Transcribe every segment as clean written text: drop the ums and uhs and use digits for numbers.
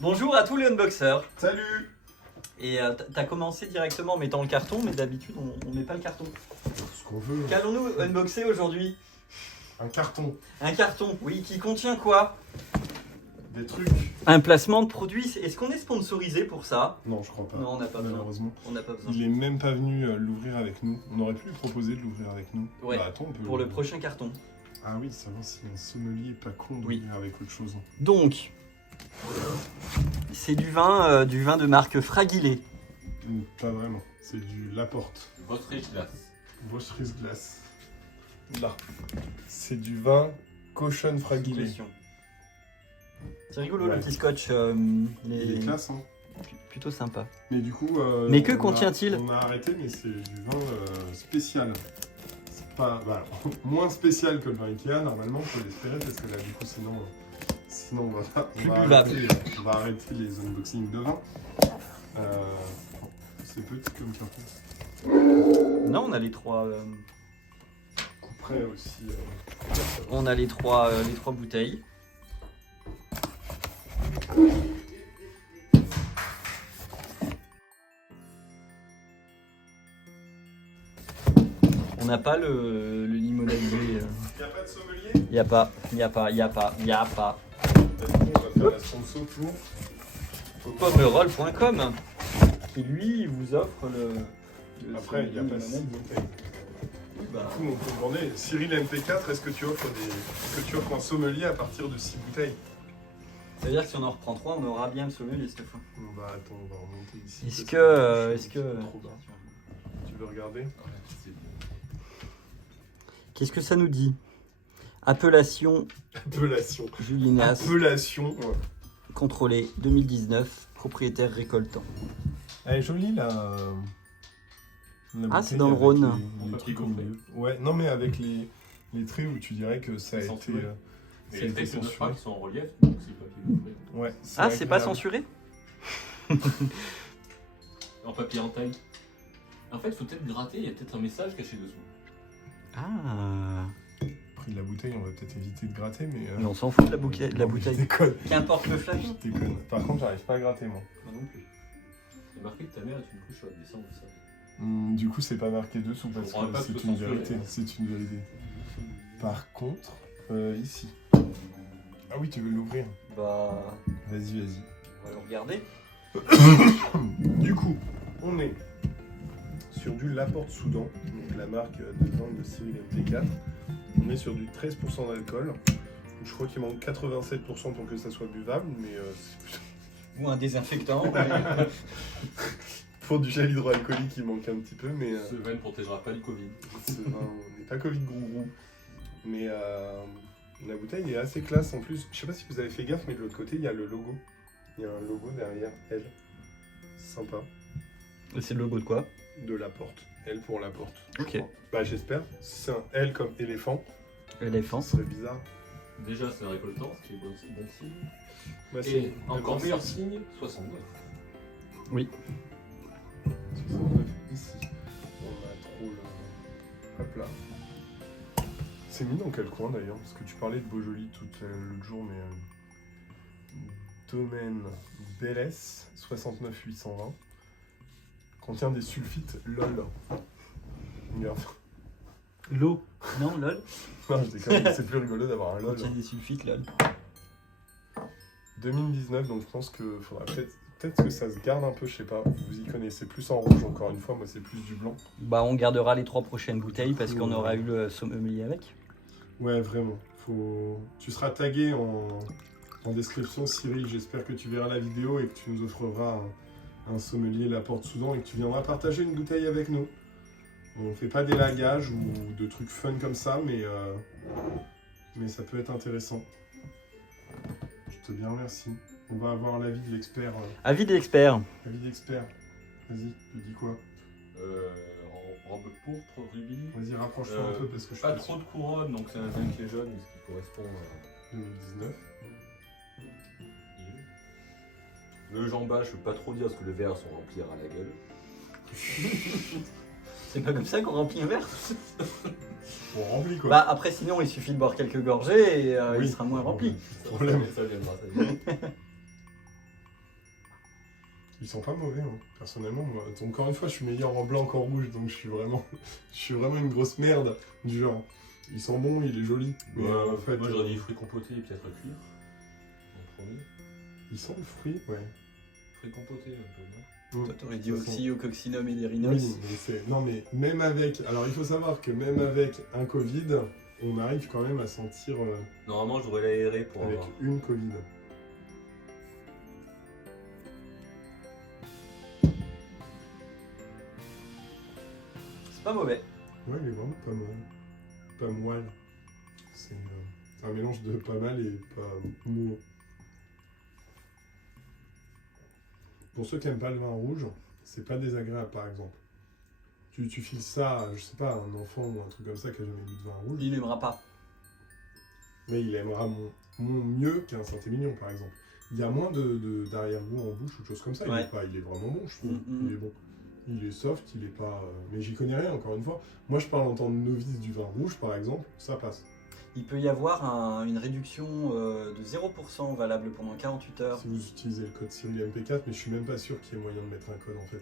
Bonjour à tous les unboxers. Salut. Et t'as commencé directement en mettant le carton, mais d'habitude on met pas le carton. Ce qu'on veut. Qu'allons-nous unboxer aujourd'hui? Un carton. Un carton, oui, qui contient quoi? Des trucs. Un placement de produit. Est-ce qu'on est sponsorisé pour ça? Non, je crois pas. Non, on n'a pas besoin. Malheureusement. On n'a pas besoin. Il est même pas venu l'ouvrir avec nous. On aurait pu lui proposer de l'ouvrir avec nous. Ouais. Bah, attends, on peut Pour le prochain carton. Ah oui, savoir si un sommelier est pas con d'ouvrir avec autre chose. Donc, c'est du vin de marque Fragilé. Pas vraiment. C'est du Laporte. Bosrisglas. Bosrisglas. Là. C'est du vin Caution Fragilé. C'est rigolo Ouais. le petit scotch. Il est classe, hein. Plutôt sympa. Mais du coup. Mais que on a- contient-il? On a arrêté, mais c'est du vin spécial. C'est pas. Bah, moins spécial que le vin Ikea, normalement, faut l'espérer, parce que là, du coup, sinon on va, Plus buvable. on va arrêter les unboxings de vin. C'est petit comme carton. Non, on a les trois. Couperait aussi. On a les trois bouteilles. On n'a pas le limonade. Y a pas de sommelier? Y a pas. On va faire la sponsor pour. Pommeroll.com qui lui vous offre le Après, il n'y a pas de limonade. bouteilles. Bah, Du coup, on peut demander, Cyril MP4, est-ce que tu offres un sommelier à partir de 6 bouteilles? ça veut dire que si on en reprend 3, on aura bien le sommelier cette fois. Bon, bah attends, on va remonter ici. Est-ce parce que c'est trop bas. Tu veux regarder? qu'est-ce que ça nous dit? Appellation Appellation. Julinas Appellation. contrôlée 2019, propriétaire récoltant. Elle est jolie la Ah, c'est bouteille dans le avec Rhône. les En trucs papier au milieu. Ouais, non mais avec les traits où tu dirais que ça a C'est été, censuré. ça Mais a les été textes de censuré. frappe sont en relief, donc c'est pas gaufré. Ouais, Ah, c'est pas agréable. censuré? En papier en taille. En fait, il faut peut-être gratter, il y a peut-être un message caché dessous. Ah, Prix de la bouteille, on va peut-être éviter de gratter, mais. mais on s'en fout de la, de la non, mais bouteille. Je déconne. Qu'importe le flash. Je déconne. Par contre, j'arrive pas à gratter moi. Moi non plus. C'est marqué que ta mère est une couche mais ça on le savait. Du coup, c'est pas marqué dessous parce Je comprends pas que c'est que une censurer, vérité. hein. C'est une vérité. Par contre, ici. Ah oui, tu veux l'ouvrir? Bah, Vas-y. on va le regarder. Du coup, on est sur du Laporte Soudan, donc la marque de vin de Cyril MP4. On est sur du 13% d'alcool. Je crois qu'il manque 87% pour que ça soit buvable, mais c'est plutôt... Ou un désinfectant. Pour du gel hydroalcoolique, il manque un petit peu, mais Ce vin ne protégera pas du Covid. ce vin n'est pas Covid grou. Mais la bouteille est assez classe en plus. Je sais pas si vous avez fait gaffe, mais de l'autre côté, il y a le logo. Il y a un logo derrière, elle. Sympa. C'est le logo de quoi? De Laporte. Elle pour Laporte. Ok. Bah j'espère. Si c'est un L comme éléphant, Éléphant. ce serait bizarre. Déjà, c'est un récoltant, ce qui est bon signe. Bah, Et le encore bon meilleur signe. signe, 69. Oui. 69 ici. On a trop le... Hop là. C'est mis dans quel coin d'ailleurs? Parce que tu parlais de Beaujolais tout l'autre jour, mais... Domaine Bélès 69 820 contient des sulfites LOL. Regarde. L'eau. Non, lol. Non, je déconne, c'est plus rigolo d'avoir un LOL. Contient des sulfites, lol. 2019, donc je pense que faudra peut-être que ça se garde un peu, je sais pas. Vous y connaissez plus en rouge, encore une fois, moi c'est plus du blanc. Bah, on gardera les 3 prochaines bouteilles parce qu'on aura eu le sommelier avec. Ouais, vraiment. Tu seras tagué en description, Cyril. J'espère que tu verras la vidéo et que tu nous offreras un sommelier Laporte Soudan et que tu viendras partager une bouteille avec nous. On fait pas d'élagage ou de trucs fun comme ça, mais ça peut être intéressant. Je te bien remercie. On va avoir l'avis de l'expert. Avis d'expert. Avis d'expert. Vas-y, tu dis quoi? En robe pourpre, rubis. Vas-y, rapproche-toi un peu parce que je Pas suis trop de couronne, donc c'est un vin qui est jeune, mais ce qui correspond à 2019. Le jambas, je peux pas trop dire parce que les verres sont remplis à la gueule. C'est pas comme ça qu'on remplit un verre. On remplit quoi. Bah après sinon il suffit de boire quelques gorgées et Oui. il sera moins rempli. Ça, Problème. ça viendra, ça viendra. Ils sont pas mauvais, hein. Personnellement. Moi, encore une fois, je suis meilleur en blanc qu'en rouge, donc je suis vraiment une grosse merde du genre. Il sent bon, il est joli. Mais en fait, moi j'aurais dit fruits compotés et peut-être cuire. En premier. il sent le fruit, ouais. Fruits compotés un peu, non? Toi, t'aurais dit De toute façon- aussi au coccinum et des rhinos. Oui, mais c'est. Non, mais même avec. Alors, il faut savoir que même avec un Covid, on arrive quand même à sentir Normalement, j'aurais l'aéré pour avec avoir. une Covid. C'est pas mauvais. Ouais, il est vraiment pas mal. Pas moelle. C'est un mélange de pas mal et pas mou. Pour ceux qui n'aiment pas le vin rouge, c'est pas désagréable par exemple. Tu files ça à, je sais pas, un enfant ou un truc comme ça qui a jamais bu de vin rouge, Il n'aimera pas. mais il aimera mieux qu'un Saint-Émilion par exemple. Il y a moins d'arrière-goût en bouche ou de choses comme ça. Ouais. Il est vraiment bon, je trouve. Mm. Il est bon. Il est soft, il est pas. Mais j'y connais rien encore une fois. Moi je parle en tant que novice du vin rouge par exemple, ça passe. Il peut y avoir une réduction de 0% valable pendant 48 heures. Si vous utilisez le code Cyril MP4, mais je suis même pas sûr qu'il y ait moyen de mettre un code en fait.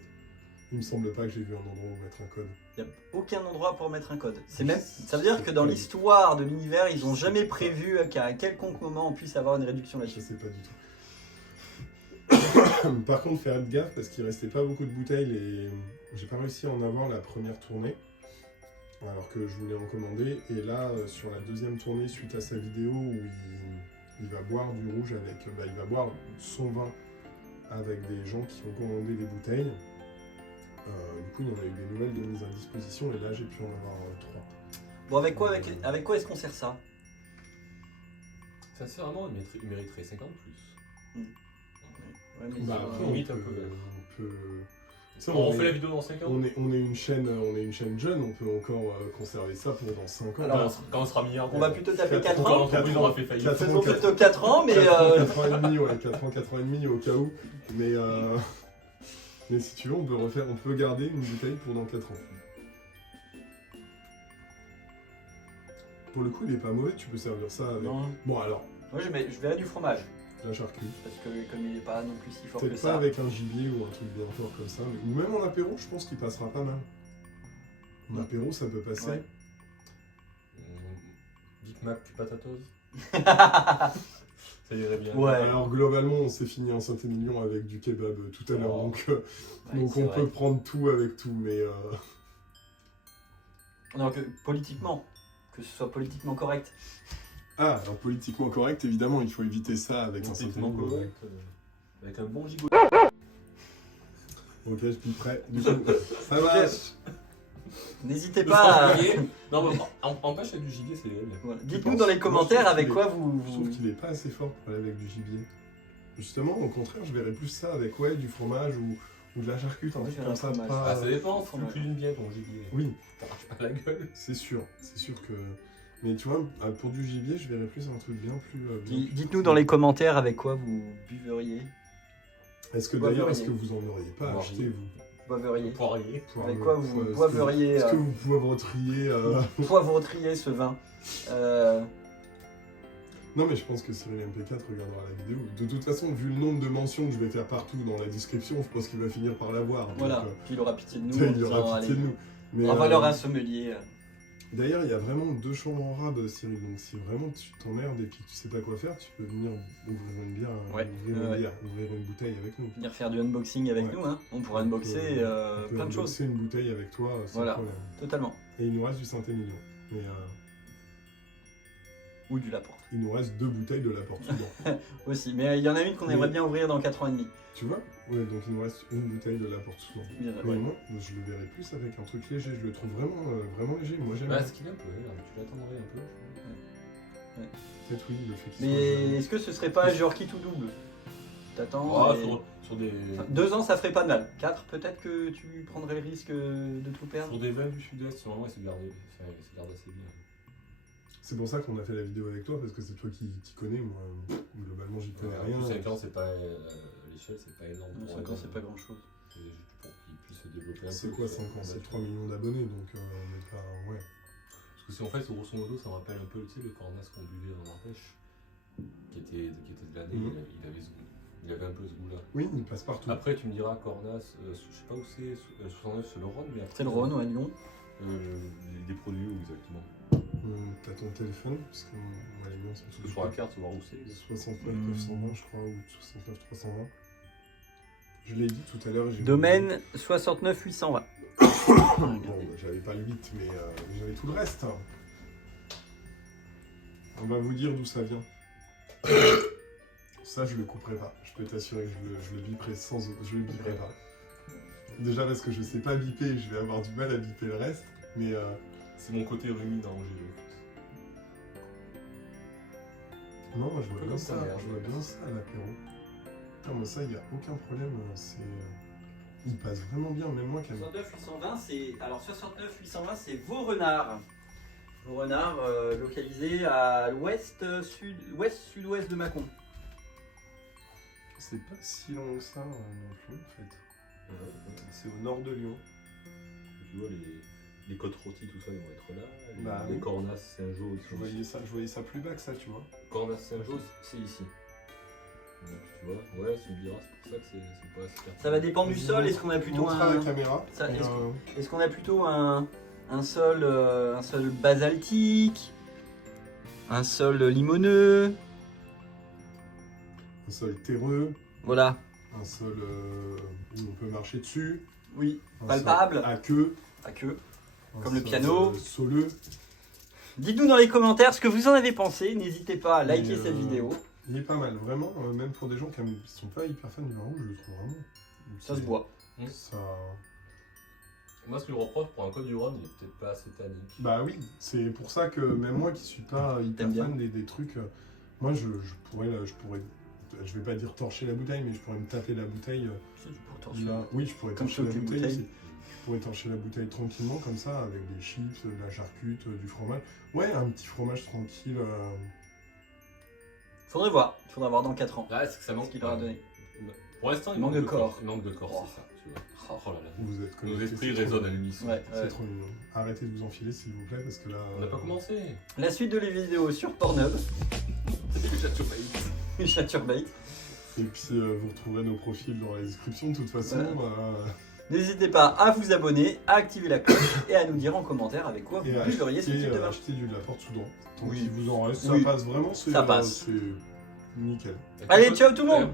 Il me semble pas que j'ai vu un endroit où mettre un code. Il n'y a aucun endroit pour mettre un code. Oui, Ça veut dire que dans c'est- l'histoire de l'univers, ils n'ont jamais prévu qu'à un quelconque moment on puisse avoir une réduction Je là-dessus. sais pas du tout. Par contre, faire gaffe parce qu'il restait pas beaucoup de bouteilles et j'ai pas réussi à en avoir la première tournée. Alors que je voulais en commander. Et là, sur la deuxième tournée, suite à sa vidéo où il va boire du rouge avec. Il va boire son vin avec des gens qui ont commandé des bouteilles. Du coup, il y en a eu des nouvelles de mise à disposition et là, j'ai pu en avoir 3. Bon, avec quoi est-ce qu'on sert ça? Sincèrement, il mériterait 50 plus. Ouais, mais Bah, sur, après, limite on un peut. peu. Tu sais, On fait la vidéo dans 5 ans. on est une chaîne jeune, on peut encore conserver ça pour dans 5 ans. Alors, Quand on sera milliardaire. on va plutôt taper 4 Quand ans. l'entreprise aura fait faillite. Faisons plutôt 4 ans, mais 4 ans et demi, ouais, 4 ans et demi au cas où. Mais, mais si tu veux, on peut garder une bouteille pour dans 4 ans. Pour le coup, il est pas mauvais, tu peux servir ça avec. non. Bon, alors, Moi, je verrais du fromage. la charcuterie. Parce que comme il n'est pas non plus si fort que Peut-être pas ça. avec un gibier ou un truc bien fort comme ça, ou même en apéro, je pense qu'il passera pas mal. En apéro, ça peut passer. Ouais. Big Mac patatose. Ça irait bien. Ouais. Alors globalement, on s'est fini en Saint-Émilion avec du kebab tout à l'heure, Oh. donc, Ouais, donc c'est on vrai. peut prendre tout avec tout, mais Non, que politiquement. Que ce soit politiquement correct. ah, alors politiquement correct, évidemment, il faut éviter ça avec un Politiquement Saint-Émilion. correct, avec un bon gigot. Ok, je suis prêt. Du coup, ça marche. N'hésitez Le pas à... sanglier. Non, mais empêche avec du gibier, c'est bien. Voilà. Je Dites-nous pense. dans les Moi, commentaires je trouve avec qu'il quoi est- vous... Je trouve qu'il est pas assez fort pour aller avec du gibier. Justement, au contraire, je verrais plus ça avec du fromage ou de la charcute, un Moi, truc je comme verrais ça. fromage. Pas... Ah, ça dépend, faut fromage. cuisine bien ton gibier. Oui, T'arraches pas la gueule. c'est sûr que. Mais tu vois, pour du gibier, je verrais plus un truc bien plus. Dites-nous dans les commentaires avec quoi vous buveriez. Est-ce que Boiveriez. d'ailleurs, est-ce que vous en auriez pas Boiveriez. acheté vous Boiveriez. Poirier. Avec quoi vous Est-ce que- boiveriez Est-ce que vous poivretriez poivretriez ce vin Non, mais je pense que Cyril MP4 regardera la vidéo. De toute façon, vu le nombre de mentions que je vais faire partout dans la description, je pense qu'il va finir par l'avoir. Donc, Voilà, puis il aura pitié de nous. il en disant, aura pitié allez, de nous. Mais, on va leur un sommelier. d'ailleurs, il y a vraiment 2 chambres en rab, Cyril. Donc, si vraiment tu t'emmerdes et puis que tu sais pas quoi faire, tu peux venir ouvrir une bière, Ouais. ouvrir une bouteille avec nous. Venir faire du unboxing avec Ouais. nous, hein. On pourra unboxer On peut plein de choses. unboxer une bouteille avec toi sans Voilà. problème. Totalement. Et il nous reste du Saint-Émilion. Mais Ou du Laporte. il nous reste 2 bouteilles de la Portugal. Aussi. Mais il y en a une qu'on aimerait Mais- bien ouvrir dans 4 ans et demi. Tu vois? Ouais, donc il nous reste une bouteille de la Portugal. Il y en a- Mais ouais. moi, je le verrais plus avec un truc léger. Je le trouve vraiment léger. Moi, j'aime Bah, bien. ce qu'il est un peu, tu l'attendrais un peu. Peut-être oui, le fait qu'il Mais est-ce que ce serait pas genre qui tout double T'attends Ah, et- sur des. Enfin, 2 ans ça ferait pas de mal. 4 peut-être que tu prendrais le risque de tout perdre. Sur des vins du sud-est, normalement, il se garde assez bien. C'est pour ça qu'on a fait la vidéo avec toi, parce que c'est toi qui connais. Moi, globalement, j'y connais rien. 5 ans, c'est pas. L'échelle, c'est pas énorme. Non, pour 5 un- ans c'est pas grand chose. C'est juste pour qu'il puisse se développer un peu. C'est quoi 5 ans? C'est 3 millions d'abonnés, donc on est pas. Ouais. Parce que c'est en fait, grosso modo, ça me rappelle un peu, tu sais, le cornas qu'on buvait dans l'Ardèche, qui était de l'année, Mhm. il avait Il avait un peu ce goût-là. Oui, il passe partout. Après, tu me diras, Cornas, je sais pas où c'est, 69, c'est le Rhône, mais après, C'est le Rhône, ouais, Lyon. des produits où exactement? T'as ton téléphone, parce que moi, les miens sont Parce tous que sur la carte, faut voir où c'est. 69 920, je crois, ou 69 320. Je l'ai dit tout à l'heure. Domaine 69 820. Bon, j'avais pas le 8, mais j'avais tout le reste. On va vous dire d'où ça vient. Ça, je le couperai pas. Je peux t'assurer que je le biperai je le biperai pas. Déjà parce que je sais pas biper, je vais avoir du mal à biper le reste. Mais C'est mon côté ruminant, j'ai vu. non, moi je vois Comme bien ça, ça. merde. Je vois bien ça à l'apéro. Putain, moi ça, il y a aucun problème. Il passe vraiment bien, même moi qui aime. 69 820, c'est. Alors 69 820, c'est Vaux-Renard. Vaux-Renard, localisé à l'ouest, sud-ouest de Mâcon. C'est pas si long que ça non plus en fait. C'est au nord de Lyon. Tu vois, les côtes rôties, tout ça, ils vont être là. Bah les oui. Cornas Saint-Jean, ils Je sont voyais ici. ça plus bas que ça, tu vois. Cornas Saint-Jean, c'est ici. Donc, tu vois, ouais, c'est une bira, c'est pour ça que c'est pas assez Ça va dépendre du sol. Est-ce qu'on a plutôt Montre à la un. caméra. Ça, Et, est-ce qu'on a plutôt un sol basaltique, un sol limoneux, un sol terreux, voilà, un sol où on peut marcher dessus. oui, Un palpable, sol à queue. à queue. Un Comme le sol, piano. Soleux. Dites-nous dans les commentaires ce que vous en avez pensé. N'hésitez pas à liker Mais, cette vidéo. Il est pas mal, vraiment. Même pour des gens qui sont pas hyper fans du vin rouge, je le trouve vraiment. Ça se boit. Ça... Moi, ce que je reproche pour un code du Rhône, il est peut-être pas assez tannique. Bah oui, c'est pour ça que même moi qui suis pas hyper T'aimes bien. fan des trucs, moi je pourrais, je vais pas dire torcher la bouteille, mais je pourrais me taper la bouteille. Là, oui, je pourrais Comme torcher la toutes les bouteille. bouteilles. aussi. Je pourrais torcher la bouteille tranquillement comme ça, avec des chips, de la charcute, du fromage. Ouais, un petit fromage tranquille. Faudrait voir dans 4 ans. Là, c'est que ça manque. Ce qu'il leur a donné. Pour l'instant, il manque de corps. Il manque de corps, Oh. c'est ça. Tu vois. Oh là là. Vous êtes Nos connectés, esprits c'est trop résonnent à mignon. l'unisson. Ouais, C'est ouais. trop mignon. Arrêtez de vous enfiler s'il vous plaît, parce que là. On n'a pas commencé. La suite de les vidéos sur Pornhub, C'est déjà Chaturbate. Et puis vous retrouverez nos profils dans la description de toute façon. N'hésitez pas à vous abonner, à activer la cloche et à nous dire en commentaire avec quoi vous Et buveriez ce type de vin. acheter du Laporte Soudan. Tant Oui. qu'il vous en reste, Oui. ça passe vraiment. Ça passe. C'est nickel. Allez, ciao tout le monde!